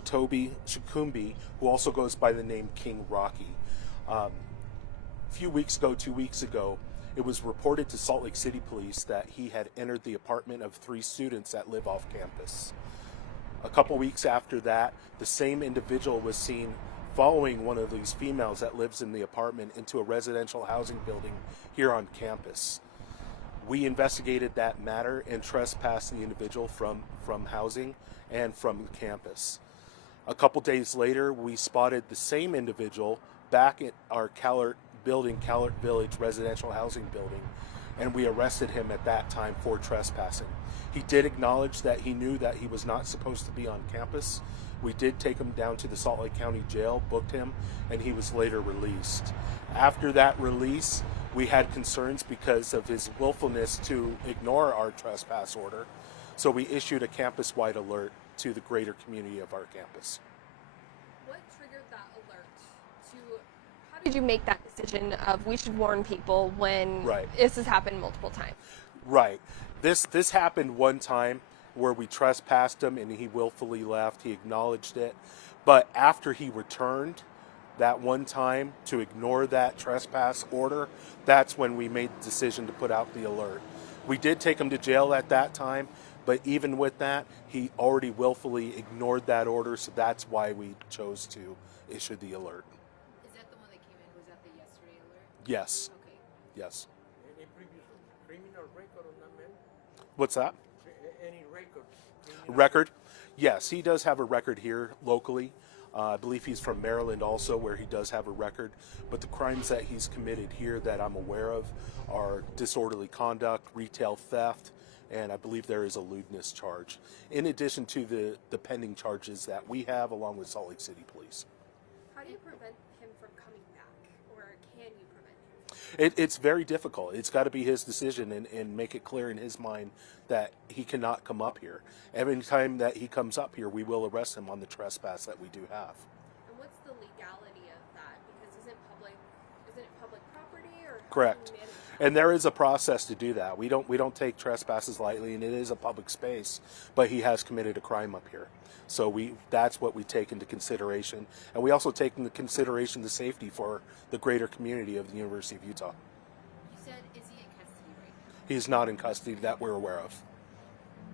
Oluwatobi Shikumbi, who also goes by the name King Rocky. A few weeks ago, 2 weeks ago, it was reported to Salt Lake City Police that he had entered the apartment of 3 students that live off campus. A couple weeks after that, the same individual was seen following one of these females that lives in the apartment into a residential housing building here on campus. We investigated that matter and trespassed the individual from housing and from campus. A couple days later, we spotted the same individual back at our Callert Village residential housing building, and we arrested him at that time for trespassing. He did acknowledge that he knew that he was not supposed to be on campus. We did take him down to the Salt Lake County Jail, booked him, and he was later released. After that release, we had concerns because of his willfulness to ignore our trespass order, so we issued a campus-wide alert to the greater community of our campus. What triggered that alert? How did you make that decision of we should warn people when this has happened multiple times? Right. This happened one time where we trespassed him and he willfully left. He acknowledged it. But after he returned that one time to ignore that trespass order, that's when we made the decision to put out the alert. We did take him to jail at that time, but even with that, he already willfully ignored that order, so that's why we chose to issue the alert. Is that the one that came in? Was that the yesterday alert? Yes. Okay. Yes. Any previous criminal record on that man? What's that? Any record? Record? Yes, he does have a record here locally. I believe he's from Maryland also, where he does have a record. But the crimes that he's committed here that I'm aware of are disorderly conduct, retail theft, and I believe there is a lewdness charge, in addition to the pending charges that we have along with Salt Lake City Police. How do you prevent him from coming back, or can you prevent him? It's very difficult. It's got to be his decision and make it clear in his mind that he cannot come up here. Every time that he comes up here, we will arrest him on the trespass that we do have. And what's the legality of that? Because isn't it public property, or correct? And there is a process to do that. We don't take trespasses lightly, and it is a public space. But he has committed a crime up here, so that's what we take into consideration, and we also take into consideration the safety for the greater community of the University of Utah. You said, is he in custody right now? He's not in custody that we're aware of.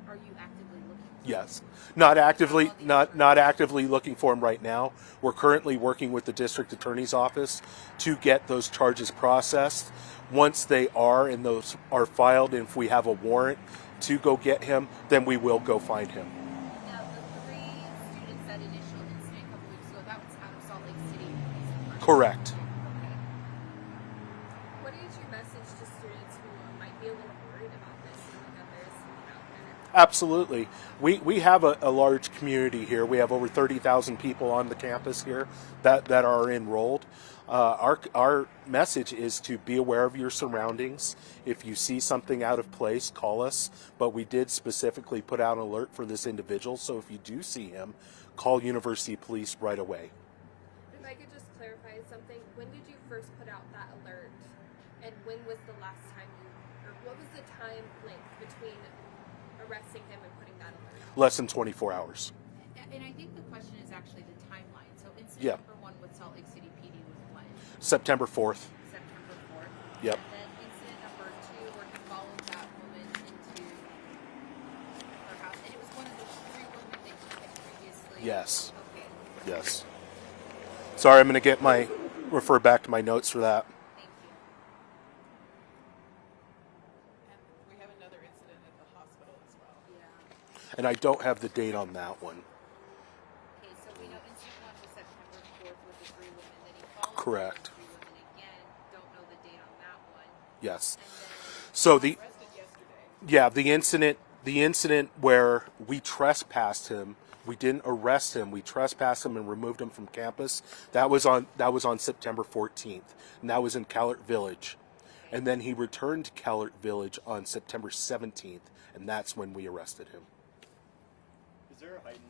Are you actively looking? Yes, not actively looking for him right now. We're currently working with the district attorney's office to get those charges processed. Once they are and those are filed, and if we have a warrant to go get him, then we will go find him. Now, the 3 students, that initial incident a couple weeks ago, that was out of Salt Lake City. Correct. Okay. What is your message to students who might be a little worried about this, knowing that there is something out there? Absolutely. We have a large community here. We have over 30,000 people on the campus here that are enrolled. Our message is to be aware of your surroundings. If you see something out of place, call us. But we did specifically put out an alert for this individual, so if you do see him, call University Police right away. If I could just clarify something, when did you first put out that alert? And when was the last time what was the time length between arresting him and putting that alert out? Less than 24 hours. And I think the question is actually the timeline. So incident number 1 with Salt Lake City PD was when? September 4th. September 4th. Yep. And then incident number 2 where he followed that woman into her house. And it was one of those 3 women that he had previously. Yes. Okay. Yes. Sorry, I'm going to refer back to my notes for that. Thank you. And we have another incident at the hospital as well. Yeah. And I don't have the date on that one. Okay, so we know incident 1 was September 4th with the 3 women. Then he followed Correct. the 3 women again. Don't know the date on that one. Yes. And then So Arrested yesterday. the incident where we trespassed him, we didn't arrest him. We trespassed him and removed him from campus. That was on September 14th, and that was in Callert Village. And then he returned to Callert Village on September 17th, and that's when we arrested him. Is there a heightened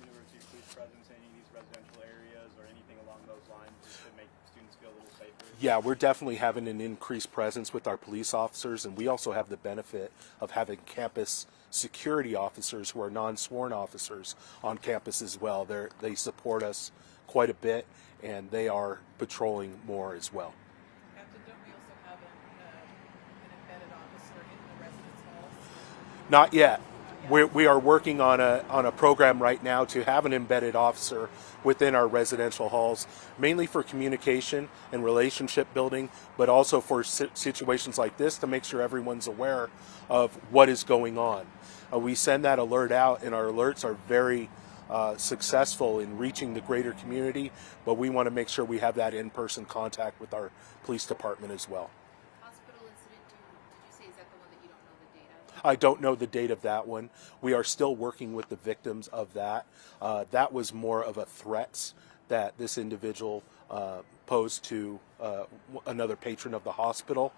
University police presence in any of these residential areas or anything along those lines just to make students feel a little safer? Yeah, we're definitely having an increased presence with our police officers, and we also have the benefit of having campus security officers who are non-sworn officers on campus as well. They support us quite a bit, and they are patrolling more as well. Captain, don't we also have an embedded officer in the residence halls? Not yet. We are working on a program right now to have an embedded officer within our residential halls, mainly for communication and relationship building, but also for situations like this to make sure everyone's aware of what is going on. We send that alert out, and our alerts are very successful in reaching the greater community, but we want to make sure we have that in-person contact with our police department as well. Hospital incident, did you say, is that the one that you don't know the date of? I don't know the date of that one. We are still working with the victims of that. That was more of a threat that this individual posed to another patron of the hospital,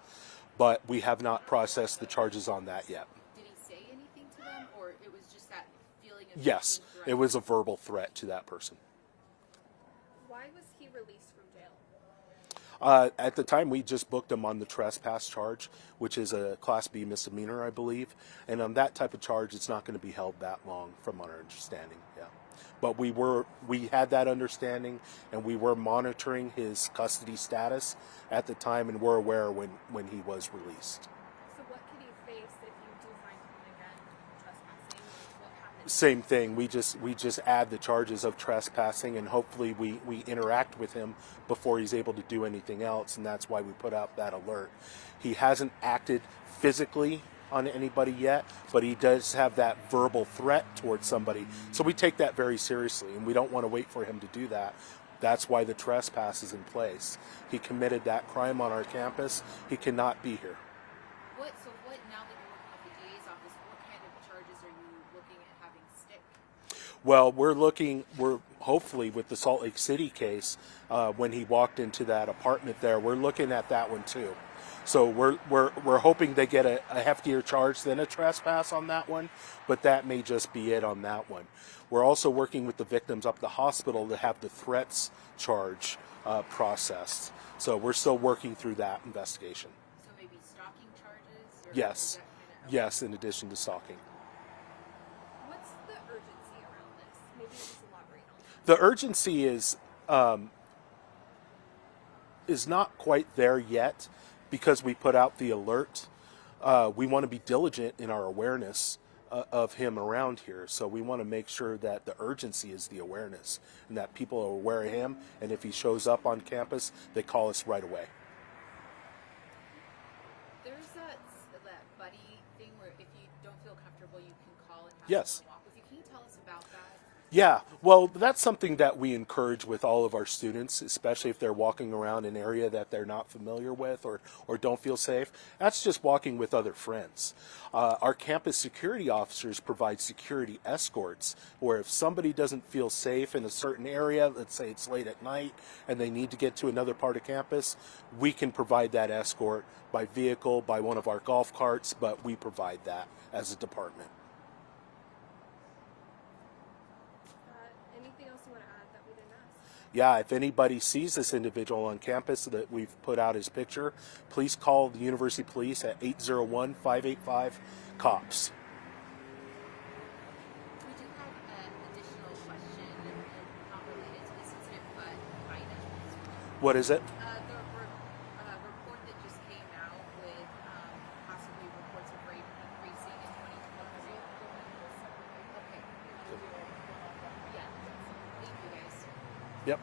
but we have not processed the charges on that yet. Did he say anything to them, or it was just that feeling of Yes, being it threatened? was a verbal threat to that person. Why was he released from jail? At the time, we just booked him on the trespass charge, which is a Class B misdemeanor, I believe. And on that type of charge, it's not going to be held that long, from our understanding. Yeah, but we had that understanding, and we were monitoring his custody status at the time, and we're aware when he was released. So what could he face if you do find him again trespassing? What happens? Same thing. We just add the charges of trespassing, and hopefully we interact with him before he's able to do anything else, and that's why we put out that alert. He hasn't acted physically on anybody yet, but he does have that verbal threat towards somebody. So we take that very seriously, and we don't want to wait for him to do that. That's why the trespass is in place. He committed that crime on our campus. He cannot be here. What, now that you're working at the DA's office, what kind of charges are you looking at having stick? Well, we're hopefully with the Salt Lake City case, when he walked into that apartment there, we're looking at that one too. So we're hoping they get a heftier charge than a trespass on that one, but that may just be it on that one. We're also working with the victims up at the hospital to have the threats charge processed. So we're still working through that investigation. So maybe stalking charges? Or Yes, is that kind of, yes, in addition to stalking. What's the urgency around this? Maybe just elaborate on that. The urgency is not quite there yet because we put out the alert. We want to be diligent in our awareness of him around here. So we want to make sure that the urgency is the awareness and that people are aware of him. And if he shows up on campus, they call us right away. there's that buddy thing where if you don't feel comfortable, you can call and have Yes. someone walk with you. Can you tell us about that? Yeah, well, that's something that we encourage with all of our students, especially if they're walking around an area that they're not familiar with or don't feel safe. That's just walking with other friends. Our campus security officers provide security escorts where if somebody doesn't feel safe in a certain area, let's say it's late at night and they need to get to another part of campus, we can provide that escort by vehicle, by one of our golf carts, but we provide that as a department. Anything else you want to add that we didn't ask? Yeah, if anybody sees this individual on campus that we've put out his picture, please call the University Police at 801-585-COPS. We do have an additional question, and not related to this incident, but items. What is it? The report that just came out with possibly reports of rape increasing in 2023. Okay. Yeah. Thank you, guys. Yep.